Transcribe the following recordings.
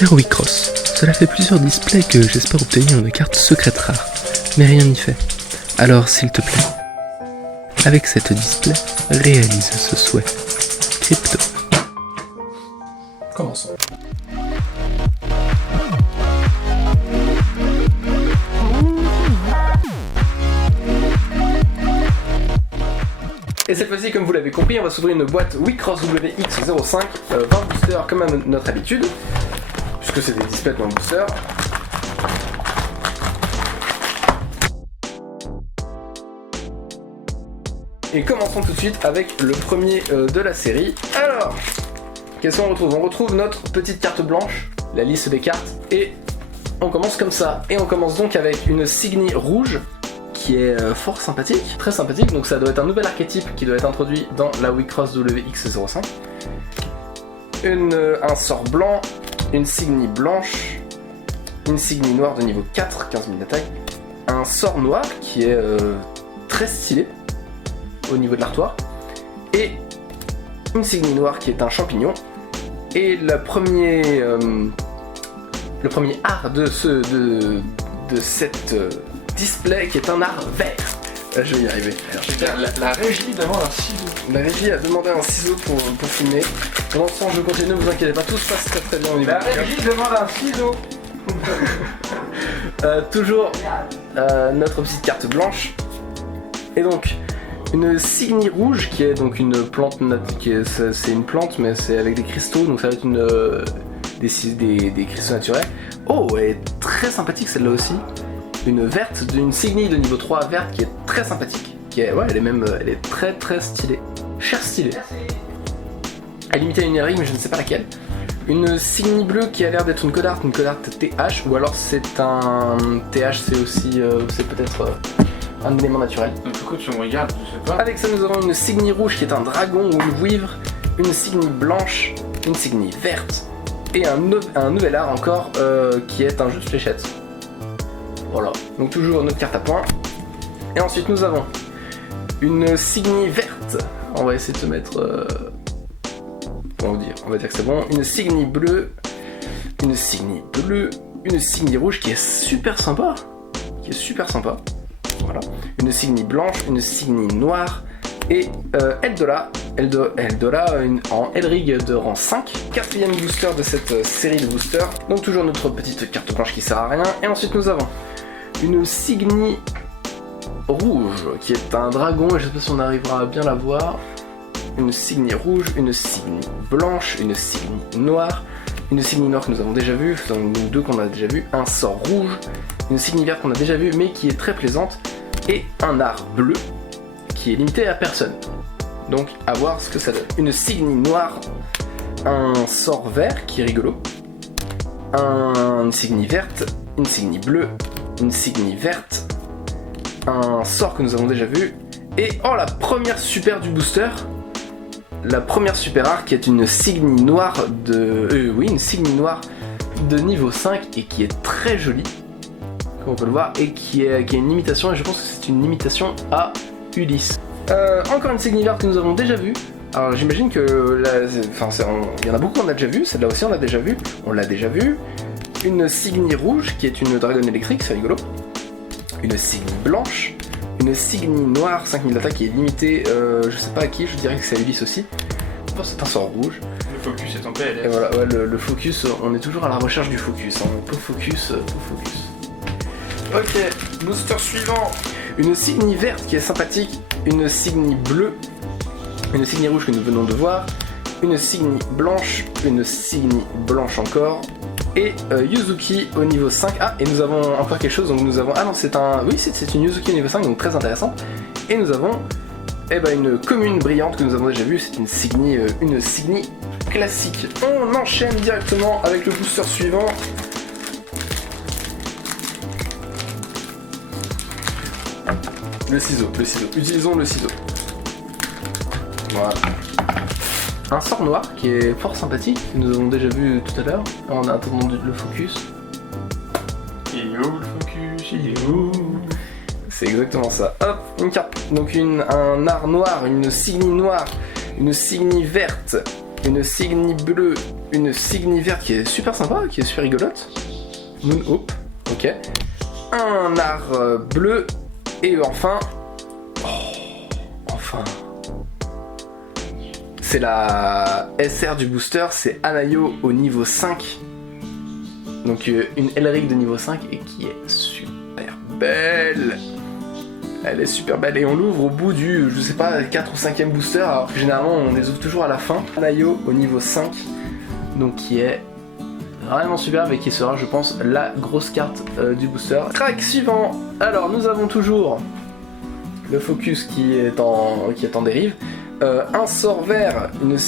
Cher Wicross, cela fait plusieurs displays que j'espère obtenir une carte secrète rare, mais rien n'y fait. Alors s'il te plaît, avec cette display, réalise ce souhait. Crypto. Commençons. Et cette fois-ci, comme vous l'avez compris, on va s'ouvrir une boîte Wicross WX05, 20 boosters comme à notre habitude, puisque c'est des displays dans le booster. Et commençons tout de suite avec le premier de la série. Alors, qu'est-ce qu'on retrouve ? On retrouve notre petite carte blanche, la liste des cartes, et on commence comme ça. Et on commence donc avec une Signy rouge, qui est fort sympathique, très sympathique, donc ça doit être un nouvel archétype qui doit être introduit dans la Wicross WX05. Un sort blanc, une Signy blanche, une Signy noire de niveau 4, 15 000 d'attaque, un sort noir qui est très stylé au niveau de l'artoir, et une Signy noire qui est un champignon, et le premier art de cette display qui est un art vert. Je vais y arriver. Alors, la régie demande un ciseau. La régie a demandé un ciseau pour filmer. Pendant ce temps, je continue, ne vous inquiétez pas, tout se passe très très bien au niveau. La régie demande un ciseau. Toujours notre petite carte blanche. Et donc, une Signy rouge qui est donc une plante, c'est une plante mais c'est avec des cristaux, donc ça va être des cristaux naturels. Oh, elle est très sympathique celle-là aussi. Une verte, d'une Signy de niveau 3 verte qui est très sympathique. Elle est très très stylée. Cher stylée. Elle imitait une Airing mais je ne sais pas laquelle. Une Signy bleue qui a l'air d'être une Codart TH, ou alors c'est un TH, c'est aussi, c'est peut-être un élément naturel. Pourquoi tu me regardes? Je sais pas. Avec ça nous avons une Signy rouge qui est un dragon ou une vouivre, une Signy blanche, une Signy verte, et un nouvel art encore qui est un jeu de fléchettes. Voilà, donc toujours notre carte à points. Et ensuite nous avons une Signy verte. On va essayer de se mettre... on va dire que c'est bon. Une Signy bleue, une Signy bleue, une Signy rouge qui est super sympa. Voilà. Une Signy blanche, une Signy noire et Eldola en Elrig de rang 5, quatrième booster de cette série de boosters. Donc toujours notre petite carte blanche qui sert à rien. Et ensuite nous avons une Signy rouge qui est un dragon, et je sais pas si on arrivera à bien la voir. Une Signy rouge, une Signy blanche, une Signy noire, une Signy noire que nous avons déjà vue, deux qu'on a déjà vu, un sort rouge, une Signy verte qu'on a déjà vue mais qui est très plaisante, et un art bleu qui est limité à personne. Donc à voir ce que ça donne. Une Signy noire, un sort vert qui est rigolo, une Signy verte, une Signy bleue, une Signy verte, un sort que nous avons déjà vu, et oh, la première super du booster, la première super rare qui est une Signy noire une Signy noire de niveau 5 et qui est très jolie, comme on peut le voir, et qui a une imitation, et je pense que c'est une imitation à Ulysse. Encore une Signy verte que nous avons déjà vue. Alors j'imagine que il y en a beaucoup qu'on a déjà vu, celle-là aussi on l'a déjà vu. Une Signy rouge qui est une dragonne électrique, c'est rigolo. Une Signy blanche, une Signy noire, 5000 d'attaque qui est limitée, je sais pas à qui, je dirais que c'est à Ulysse aussi. Je pense que c'est un sort rouge. Le focus est en PLS. Et voilà, ouais, le focus, on est toujours à la recherche du focus, hein. Pour focus. Ok, booster suivant. Une Signy verte qui est sympathique, une Signy bleue, une Signy rouge que nous venons de voir, une Signy blanche encore, et Yuzuki au niveau 5. Ah, et nous avons encore quelque chose, donc nous avons... Ah non, c'est une Yuzuki au niveau 5, donc très intéressant. Et nous avons une commune brillante que nous avons déjà vue, c'est une Signy classique. On enchaîne directement avec le booster suivant. Le ciseau. Utilisons le ciseau. Voilà. Un sort noir qui est fort sympathique, que nous avons déjà vu tout à l'heure, en attendant le focus. Il est où le focus? Il est où? C'est exactement ça. Hop, une carte. Donc un art noir, une Signy noire, une Signy verte, une Signy bleue, une Signy verte qui est super sympa, qui est super rigolote. Moon Hope, ok. Un art bleu, et enfin... C'est la SR du booster, c'est Anayo au niveau 5. Donc une Elric de niveau 5 et qui est super belle. Elle est super belle et on l'ouvre au bout du, je sais pas, 4 ou 5ème booster, alors que généralement on les ouvre toujours à la fin. Anayo au niveau 5, donc qui est vraiment superbe et qui sera, je pense, la grosse carte du booster. Track suivant, alors nous avons toujours le Focus qui est en dérive. Un sort vert, une...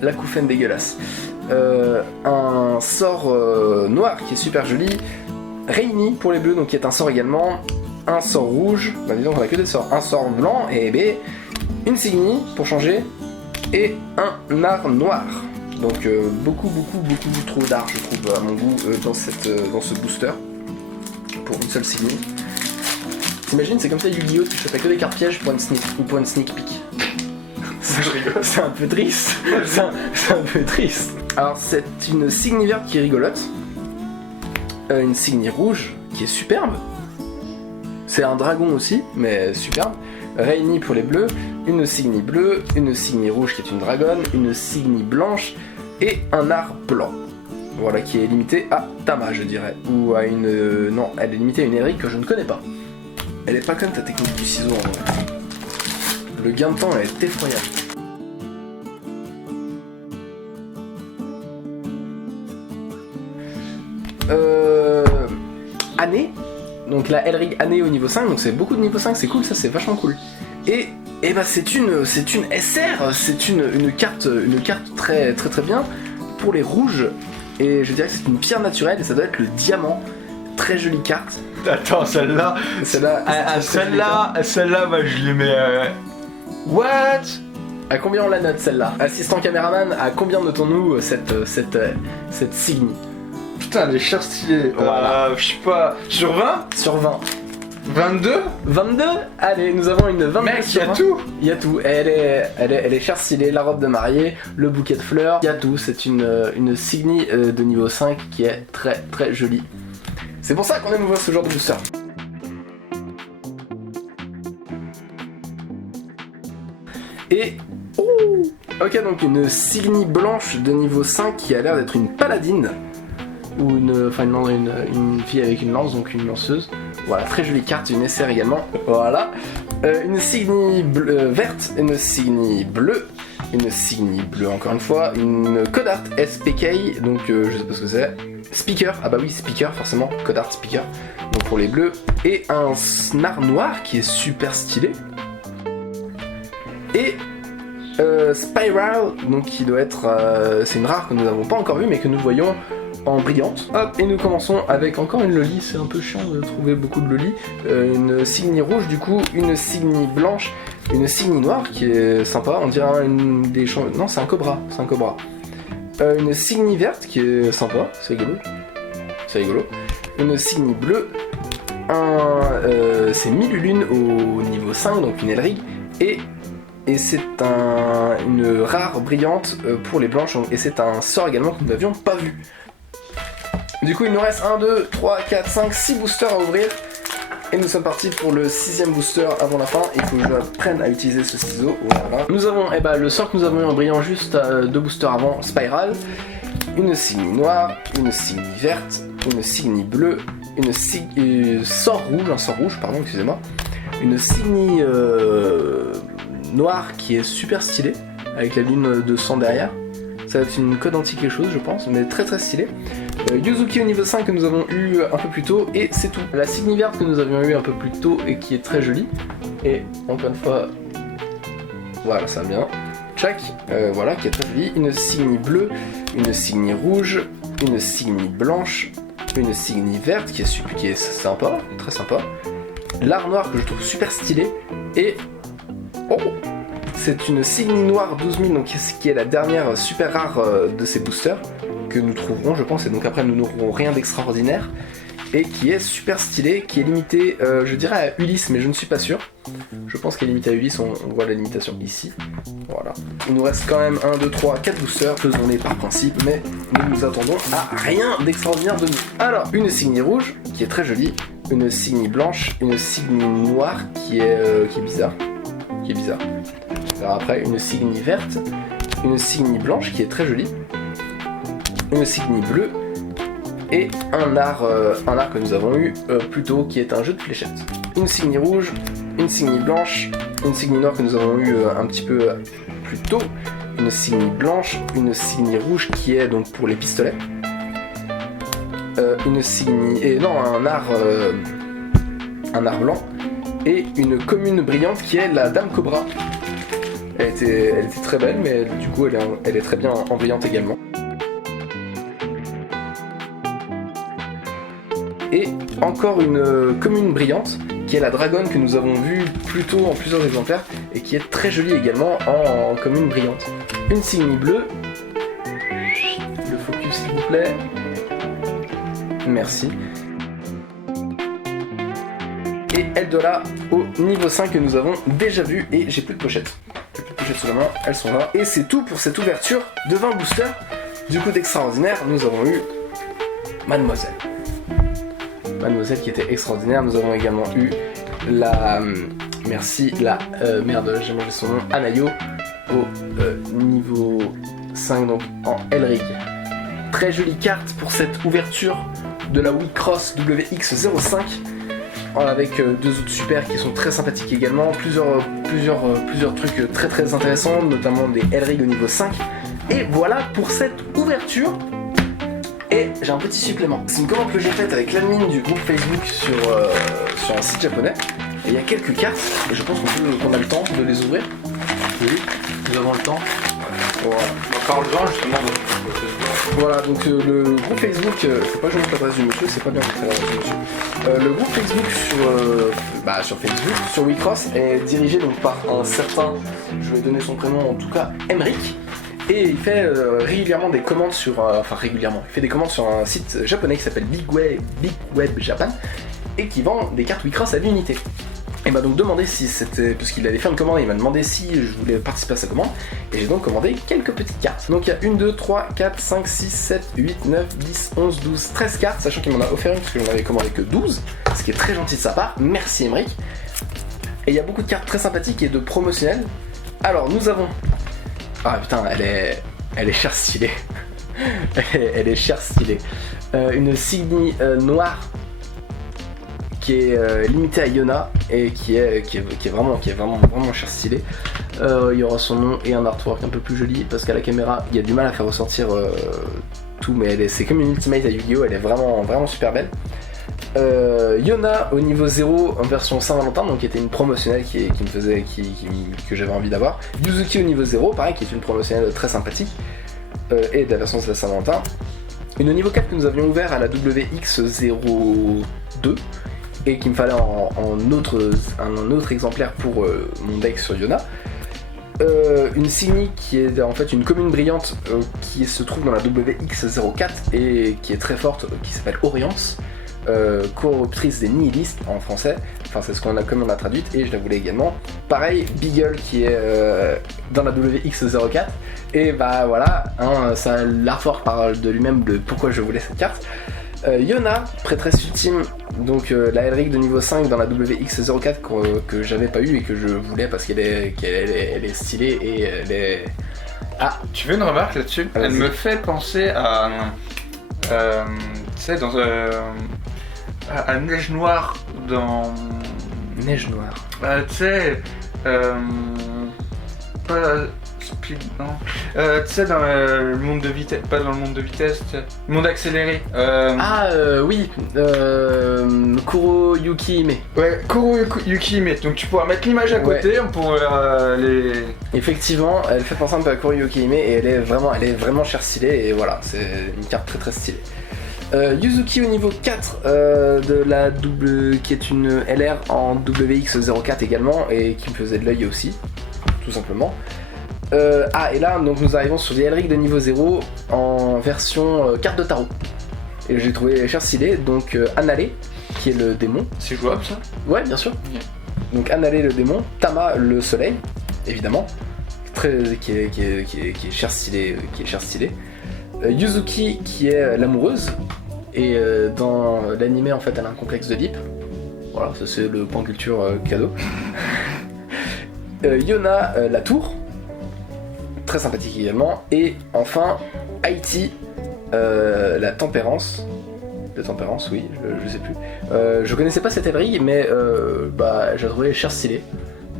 l'acouphène dégueulasse. Un sort noir qui est super joli. Rainy pour les bleus, donc qui est un sort également. Un sort rouge, bah disons qu'on a que des sorts. Un sort blanc et une Signy pour changer. Et un art noir. Donc beaucoup trop d'art, je trouve, à mon goût, dans ce booster. Pour une seule Signy. T'imagines, c'est comme ça Yu-Gi-Oh! Tu chopais que des cartes pièges pour une sneak peek. C'est un peu triste. C'est un peu triste. Alors, c'est une Signy verte qui est rigolote. Une Signy rouge qui est superbe. C'est un dragon aussi, mais superbe. Rainy pour les bleus. Une Signy bleue. Une Signy rouge qui est une dragonne. Une Signy blanche. Et un art blanc. Voilà, qui est limité à Tama, je dirais. Ou à une... non, elle est limitée à une Elric que je ne connais pas. Elle est pas comme ta technique du ciseau en vrai. Le gain de temps elle est effroyable. Année. Donc la Elric année au niveau 5, donc c'est beaucoup de niveau 5, c'est cool, ça c'est vachement cool. Et bah c'est une SR, c'est une carte très bien pour les rouges. Et je dirais que c'est une pierre naturelle et ça doit être le diamant. Très jolie carte. Attends, celle-là, bah, je les mets. What? À combien on la note celle-là? Assistant caméraman, à combien notons-nous cette Signy? Putain, elle est chère stylée. Voilà. Je sais pas. Sur 20? Sur 20. 22? 22? Allez, nous avons une 22. Mec, y'a tout! Y'a tout. Elle est chère stylée, la robe de mariée, le bouquet de fleurs, y'a tout. C'est une Signy de niveau 5 qui est très jolie. C'est pour ça qu'on aime ouvrir ce genre de booster. Et... ok, donc une Signy blanche de niveau 5 qui a l'air d'être une paladine. Ou une fille avec une lance, donc une lanceuse. Voilà, très jolie carte, une SR également. Voilà. Une Signy verte, une Signy bleue. Une Signy bleue encore une fois. Une Code Art SPK, donc je sais pas ce que c'est. Speaker, ah bah oui, Speaker forcément, Code Art Speaker, donc pour les bleus, et un Snar noir qui est super stylé, et Spiral, donc qui doit être, c'est une rare que nous n'avons pas encore vue mais que nous voyons en brillante. Hop, et nous commençons avec encore une Loli, c'est un peu chiant de trouver beaucoup de Loli, une Signy rouge du coup, une Signy blanche, une Signy noire qui est sympa, on dirait une des champs, non c'est un cobra, une Signy verte qui est sympa, c'est rigolo. Une Signy bleue, c'est Milulune au niveau 5, donc une Elric, et c'est une rare brillante pour les blanches, et c'est un sort également que nous n'avions pas vu. Du coup il nous reste 1, 2, 3, 4, 5, 6 boosters à ouvrir. Et nous sommes partis pour le 6ème booster avant la fin. Il faut que je apprenne à utiliser ce ciseau. Voilà. Nous avons le sort que nous avons eu en brillant juste 2 boosters avant, Spiral. Une Signy noire, une Signy verte, une Signy bleue, un sort rouge, pardon, excusez-moi. Une Signy noire qui est super stylée, avec la lune de sang derrière. Ça va être une code anti quelque chose je pense, mais très stylé. Yuzuki au niveau 5 que nous avons eu un peu plus tôt, et c'est tout. La Signy verte que nous avions eu un peu plus tôt et qui est très jolie. Et encore une fois, voilà, ça va bien. Tchac, voilà, qui est très jolie. Une Signy bleue, une Signy rouge, une Signy blanche, une Signy verte qui est sympa, très sympa. L'art noir que je trouve super stylé. Et... oh, c'est une Signy noire 12000, donc qui est la dernière super rare de ces boosters que nous trouverons je pense, et donc après nous n'aurons rien d'extraordinaire. et qui est super stylée, qui est limitée, je dirais à Ulysse, mais je ne suis pas sûr. Je pense qu'elle est limitée à Ulysse, on voit la limitation ici. Voilà. Il nous reste quand même 1, 2, 3, 4 boosters, faisons-les par principe, mais nous nous attendons à rien d'extraordinaire de nous. Alors, une Signy rouge, qui est très jolie, une Signy blanche, une Signy noire, qui est bizarre. Alors après, une Signy verte, une Signy blanche, qui est très jolie, une Signy bleue, et un art que nous avons eu plus tôt, qui est un jeu de fléchettes. Une Signy rouge, une Signy blanche, une Signy noire que nous avons eu un petit peu plus tôt, une Signy blanche, une Signy rouge qui est donc pour les pistolets, une Signy... et non, un art blanc, et une commune brillante qui est la Dame Cobra. Elle était très belle, mais du coup elle est très bien en brillante également. Et encore une commune brillante qui est la dragonne que nous avons vue plus tôt en plusieurs exemplaires et qui est très jolie également en commune brillante. Une Signy bleue, le focus s'il vous plaît, merci. Et Eldola au niveau 5 que nous avons déjà vu et j'ai plus de pochettes. J'ai plus de pochettes sous la main, elles sont là. Et c'est tout pour cette ouverture de 20 boosters. Du coup d'extraordinaire, nous avons eu Mademoiselle qui était extraordinaire. Nous avons également eu merde, j'ai mangé son nom, Anayo au niveau 5, donc en Elrig. Très jolie carte pour cette ouverture de la Wii-Cross WX05 avec deux autres super qui sont très sympathiques également, plusieurs trucs très très intéressants, notamment des Elrig au niveau 5. Et voilà pour cette ouverture. Et j'ai un petit supplément. C'est une commande que j'ai faite avec l'admin du groupe Facebook sur un site japonais. Et il y a quelques cartes, et je pense qu'on a le temps de les ouvrir. Oui, nous avons le temps. Voilà. Encore le temps justement. Voilà, donc le groupe Facebook, faut pas que je montre l'adresse du monsieur, c'est pas bien montré l'adresse du monsieur. Le groupe Facebook sur Facebook, sur Wii-Cross, est dirigé donc par un certain, je vais donner son prénom en tout cas, Emric. Et il fait régulièrement des commandes il fait des commandes sur un site japonais qui s'appelle Big Web Japan et qui vend des cartes Wii-Cross à l'unité. Et m'a donc demandé si c'était, parce qu'il allait faire une commande, il m'a demandé si je voulais participer à sa commande, et j'ai donc commandé quelques petites cartes. Donc il y a 1, 2, 3, 4, 5, 6, 7, 8, 9, 10, 11, 12, 13 cartes, sachant qu'il m'en a offert une parce que j'en avais commandé que 12, ce qui est très gentil de sa part, merci Emric. Et il y a beaucoup de cartes très sympathiques et de promotionnelles. Alors nous avons... Ah putain, elle est chère stylée. elle est chère stylée. Une Signy noire qui est limitée à Yona et qui est vraiment chère stylée. Il y aura son nom et un artwork un peu plus joli parce qu'à la caméra il y a du mal à faire ressortir tout, mais c'est comme une Ultimate à Yu-Gi-Oh! Elle est vraiment super belle. Yona au niveau 0 en version Saint-Valentin, donc qui était une promotionnelle que j'avais envie d'avoir. Yuzuki au niveau 0, pareil, qui est une promotionnelle très sympathique, et de la version de Saint-Valentin. Une au niveau 4 que nous avions ouvert à la WX02 et qu'il me fallait un autre exemplaire pour mon deck sur Yona. Une Signy qui est en fait une commune brillante qui se trouve dans la WX04 et qui est très forte, qui s'appelle Oriance. Corruptrice des nihilistes en français, enfin c'est ce qu'on a comme on a traduite, et je la voulais également. Pareil, Beagle qui est dans la WX04, et bah voilà, l'artwork parle de lui-même de pourquoi je voulais cette carte. Yona, prêtresse ultime, donc la Elric de niveau 5 dans la WX04 que j'avais pas eu et que je voulais parce qu'elle est stylée et elle est... Ah, tu veux une remarque là-dessus? Elle me fait penser à... tu sais, dans... à Neige Noire dans... Neige Noire. Tu sais... pas... Speed, non. Tu sais, dans le monde de vitesse... Pas dans le monde de vitesse, le monde accéléré. Oui. Kuro Yuki Hime. Ouais, Kuro Yuki Hime. Donc tu pourras mettre l'image à côté, on pourra les... Effectivement, elle fait penser un peu à Kuro Yuki Hime et elle est vraiment chère stylée et voilà, c'est une carte très très stylée. Yuzuki au niveau 4 de la double, qui est une LR en WX04 également et qui me faisait de l'œil aussi, tout simplement. Et là donc nous arrivons sur des Elric de niveau 0 en version carte de tarot. et j'ai trouvé cher stylé. Donc Annalé, qui est le démon. C'est jouable ça? Ouais, bien sûr. Ok. Donc Annalé le démon, Tama le soleil, évidemment, qui est cher stylé, Yuzuki qui est l'amoureuse, et dans l'anime en fait elle a un complexe d'Oedipe. Voilà, ça c'est le point culture cadeau. Yona la tour, très sympathique également, et enfin Haïti la tempérance. De tempérance, oui, je sais plus. Je connaissais pas cette Elrig, mais j'ai trouvé cher stylé.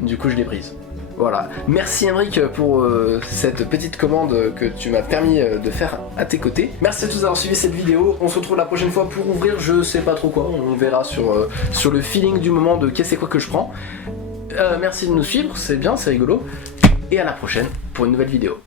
Du coup, je l'ai prise. Voilà. Merci Emric pour cette petite commande que tu m'as permis de faire à tes côtés. Merci à tous d'avoir suivi cette vidéo. On se retrouve la prochaine fois pour ouvrir, je sais pas trop quoi. On verra sur le feeling du moment de qu'est-ce quoi que je prends. Merci de nous suivre, c'est bien, c'est rigolo. Et à la prochaine pour une nouvelle vidéo.